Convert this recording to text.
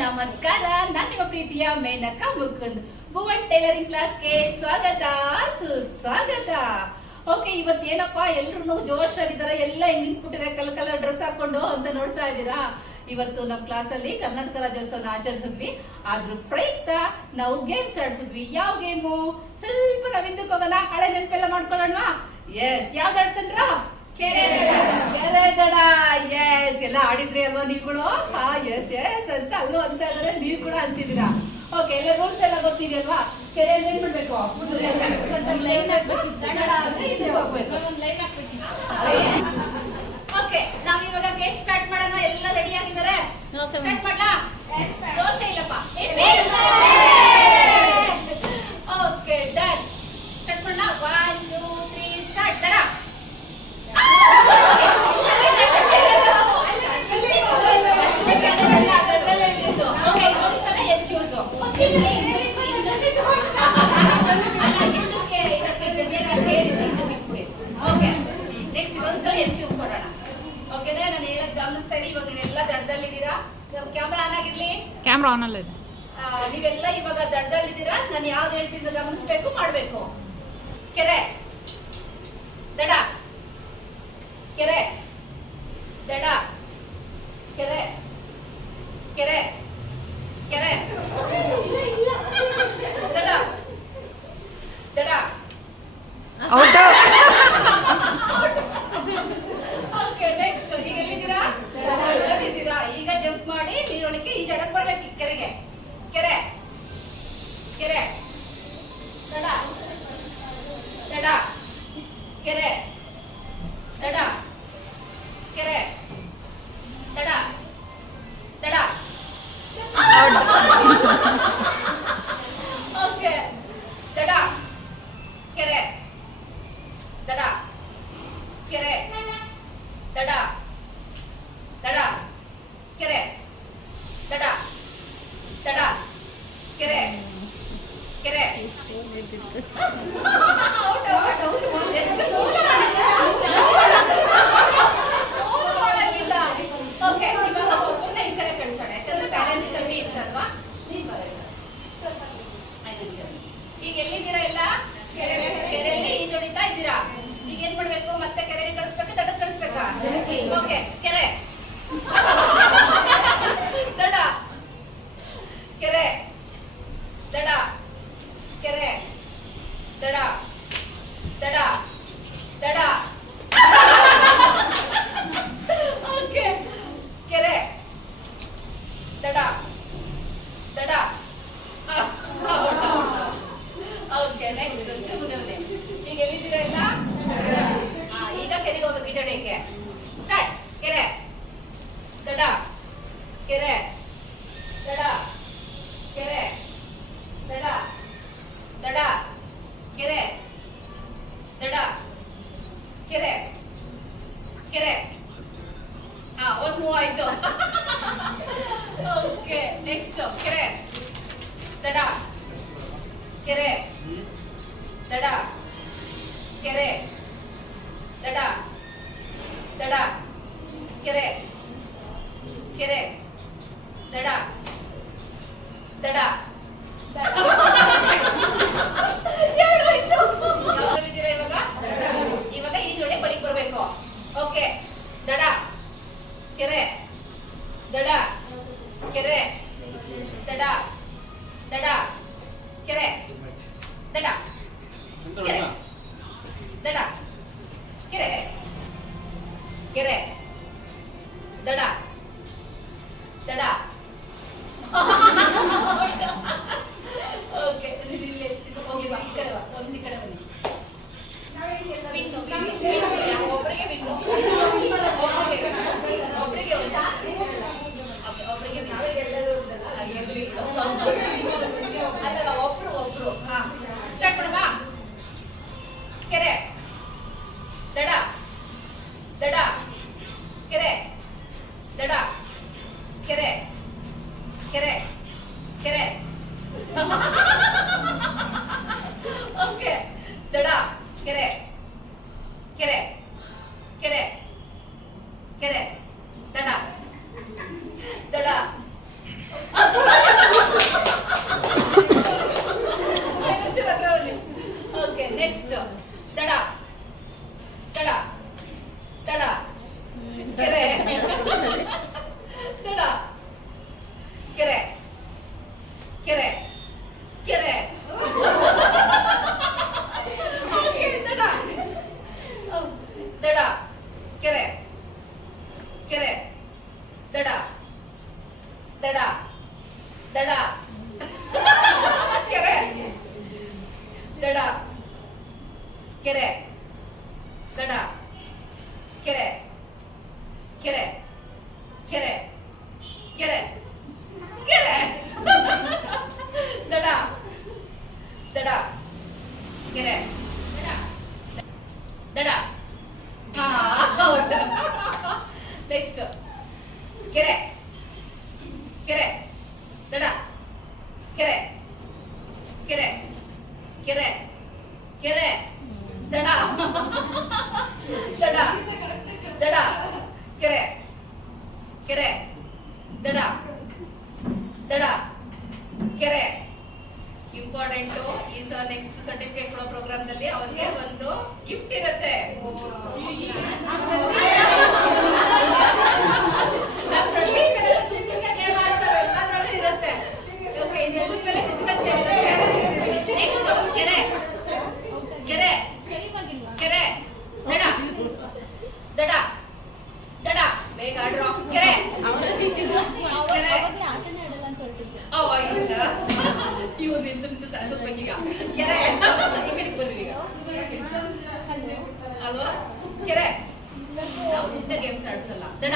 ನಮಸ್ಕಾರ, ನಾನು ನಿಮ್ಮ ಪ್ರೀತಿಯ ಮೇನಕ ಮುಕುಂದ್. ಭುವನ್ ಟೈಲರಿಂಗ್ ಕ್ಲಾಸ್ಗೆ ಸ್ವಾಗತ, ಸುಸ್ವಾಗತ. ಓಕೆ ಇವತ್ತು ಏನಪ್ಪಾ ಎಲ್ರು ಜೋಶ್ ಆಗಿದ್ದಾರೆ ಎಲ್ಲ ಹಿಂಗ್ ನಿಂತ್ಬಿಟ್ಟಿದೆ ಕಲ್ ಕಲರ್ ಡ್ರೆಸ್ ಹಾಕೊಂಡು ಅಂತ ನೋಡ್ತಾ ಇದ್ದೀರಾ? ಇವತ್ತು ನಮ್ಮ ಕ್ಲಾಸಲ್ಲಿ ಕರ್ನಾಟಕ ರಾಜ್ಯೋತ್ಸವನ ಆಚರಿಸಿದ್ವಿ. ಆದ್ರೂ ಪ್ರಯುಕ್ತ ನಾವು ಗೇಮ್ಸ್ ಆಡ್ಸಿದ್ವಿ. ಯಾವ ಗೇಮು ಸ್ವಲ್ಪ ನಾವು ಹಿಂದಕ್ಕೆ ಹೋಗೋಣ, ಹಳೆ ನೆನಪೆಲ್ಲ ಮಾಡ್ಕೊಳ್ಳೋಣ ಎಸ್ ಯಾವ್ದು ಆಡ್ಸನ್ರ ಕೆರೆ ದಡ. ಎಸ್ ಎಲ್ಲ ಆಡಿದ್ರಿ ಅಲ್ವಾ ನೀವುಗಳು ಹಾ ಎಸ್ ಎಸ್ ಅಂತ. ಅಲ್ಲೂ ಅಂತ ಇದಾರೆ ನೀವು ಕೂಡ ಅಂತಿದ್ದೀರಾ? ಓಕೆ ಎಲ್ಲ ರೂಲ್ಸ್ ಎಲ್ಲ ಗೊತ್ತಿದೆಯಲ್ವಾ? ಕೆರೆ ಏನ್ ಮಾಡ್ಬೇಕು? ಓಕೆ ಗಮನಿಸ್ತಾ ಇದ್ದೀನಿ ಇವಾಗ ನೀವೆಲ್ಲ ದಡದಲ್ಲಿದ್ದೀರಾ? ಕ್ಯಾಮ್ರಾ ಆನ್ ಆಗಿರ್ಲಿ. ಕ್ಯಾಮ್ರಾ ಆನ್ ಅಲ್ಲ ನೀವೆಲ್ಲ ಇವಾಗ ದಡದಲ್ಲಿದ್ದೀರಾ? ನಾನು ಯಾವ್ದು ಹೇಳ್ತಿದ್ದ ಗಮನಿಸ್ಬೇಕು ಮಾಡ್ಬೇಕು. ಕೆರೆ ದಡ ಕೆರೆ ದಡ ಕೆರೆ ಕೆರೆ ಕೆರೆ ದಡ ದಡ ಔಟ್ ಓಕೆ ನೆಕ್ಸ್ಟ್ ಈಗ ಎಲ್ಲಿದ್ದೀರಾ ದಡದಲ್ಲಿದ್ದೀರಾ ಈಗ ಜಂಪ್ ಮಾಡಿ ನೀರೊಳಗೆ ಈ ಜಡಕ್ ಬರ್ಬೇಕು ಈ ಕೆರೆಗೆ ಕೆರೆ ಕೆರೆ ದಡ ದಡ ಕೆರೆ ದಡ ಕೆರೆ ದಡ ದಡ ಓಕೆ ದಡ ಕೆರೆ ದಡ ಕೆರೆ ದಡ ದಡ ಕೆರೆ ದಡ ದಡ ಕೆರೆ ಕೆರೆ ಔಟ್, ಔಟ್, ಔಟ್. ಎಷ್ಟು ನೋವು ನೋವು ಮಾಡೋಂಗಿಲ್ಲ. ಓಕೆ, ಇವಾಗ ಒಬ್ಬನ್ನ ಈ ಕಡೆ ಕಳ್ಸೋಣ. ಯಾಕಂದ್ರೆ balance ಕಮ್ಮಿ ಇತ್ತಲ್ವಾ? ನೀನ್ ಬರೋಣ. ಸ್ವಲ್ಪ ಐದು ನಿಮಿಷ. ಈಗ ಎಲ್ಲಿದ್ದೀರಾ ಎಲ್ಲ ಕೆರೆಯಲ್ಲಿ ಈಜು ಹೊಡಿತಾ ಇದ್ದೀರಾ ಈಗ ಏನ್ ಮಾಡ್ಬೇಕು ಮತ್ತೆ ಕೆರೆಗೆ ಕಳಿಸ್ಬೇಕು ತಡಕ್ಕೆ ಕಳಿಸ್ಬೇಕಾ ಓಕೆ ಕೆರೆ ದಡ ಕೆರೆ ದಡ ಕೆರೆ ದಡ ದಡ ದಡ ಓಕೆ ಕೆರೆ ದಡ ದಡ ಓಕೆ ನೆಕ್ಸ್ಟ್ ಮುಂದೆ ಈಗ ಎಲ್ಲಿದ್ದೀರಾ ಎಲ್ಲ ಹಾ ಈಗ ಕೆರೆಗೆ ಹೋಗ್ಬೇಕು ಈ ಜಡೆಗೆ ಸ್ಟಾರ್ಟ್ ಕೆರೆ ದಡ ಕೆರೆ ದಡ ಕೆರೆ ದಡ ದಡ ಕೆರೆ ದಡ ಕೆರೆ ಕೆರೆ ಹಾ ಒಂದ್ ಮೂವ್ ಆಯ್ತು ಓಕೆ ನೆಕ್ಸ್ಟ್ ಕೆರೆ ದಡ ಕೆರೆ ದಡ ಕೆರೆ ದಡ ದಡ ಕೆರೆ ಕೆರೆ ದಡ. ಯಾವ್ದ್ರಲ್ಲಿದ್ದೀರಾ ಇವಾಗ? ಇವಾಗ ಈ ಜೋಡಿ ಬಳಿಕ್ ಬರ್ಬೇಕು. ಓಕೆ, ದಡ. ಕೆರೆ. ದಡ. ಕೆರೆ. ದಡ. ದಡ. ಕೆರೆ. ದಡ. ಕೆರೆ. ದಡ. ಕೆರೆ. ಕೆರೆ. ದಡ. けれけれけれけれだらだらあドラだ I know you're a crowd. Okay, next job. Tada. Tada. ಕೆರೆ. ಕೆರೆ. ಕೆರೆ. ಕೆರೆ. ದಡ. ದಡ. ದಡ. ಕೆರೆ. ಕೆರೆ. ದಡ. ದಡ. ಕೆರೆ. ಇಂಪಾರ್ಟೆಂಟು ಈ ಸಲ ನೆಕ್ಸ್ಟ್ ಸರ್ಟಿಫಿಕೇಟ್ ಕೊಡೋ ಪ್ರೋಗ್ರಾಮ್ನಲ್ಲಿ ಅವರಿಗೆ ಒಂದು ಇವ್ರು ನಿಂತು ನಿಂತು ಸ್ವಲ್ಪ ಈಗ. ಕೆರೆ. ಈ ಕಡೆಗೆ ಬರ್ರಿ ಈಗ ಅಲ್ವಾ? ಕೆರೆ. ನಾವು ಸುತ್ತ ಗೇಮ್ಸ್ ಆಡ್ಸಲ್ಲ. ದಡ.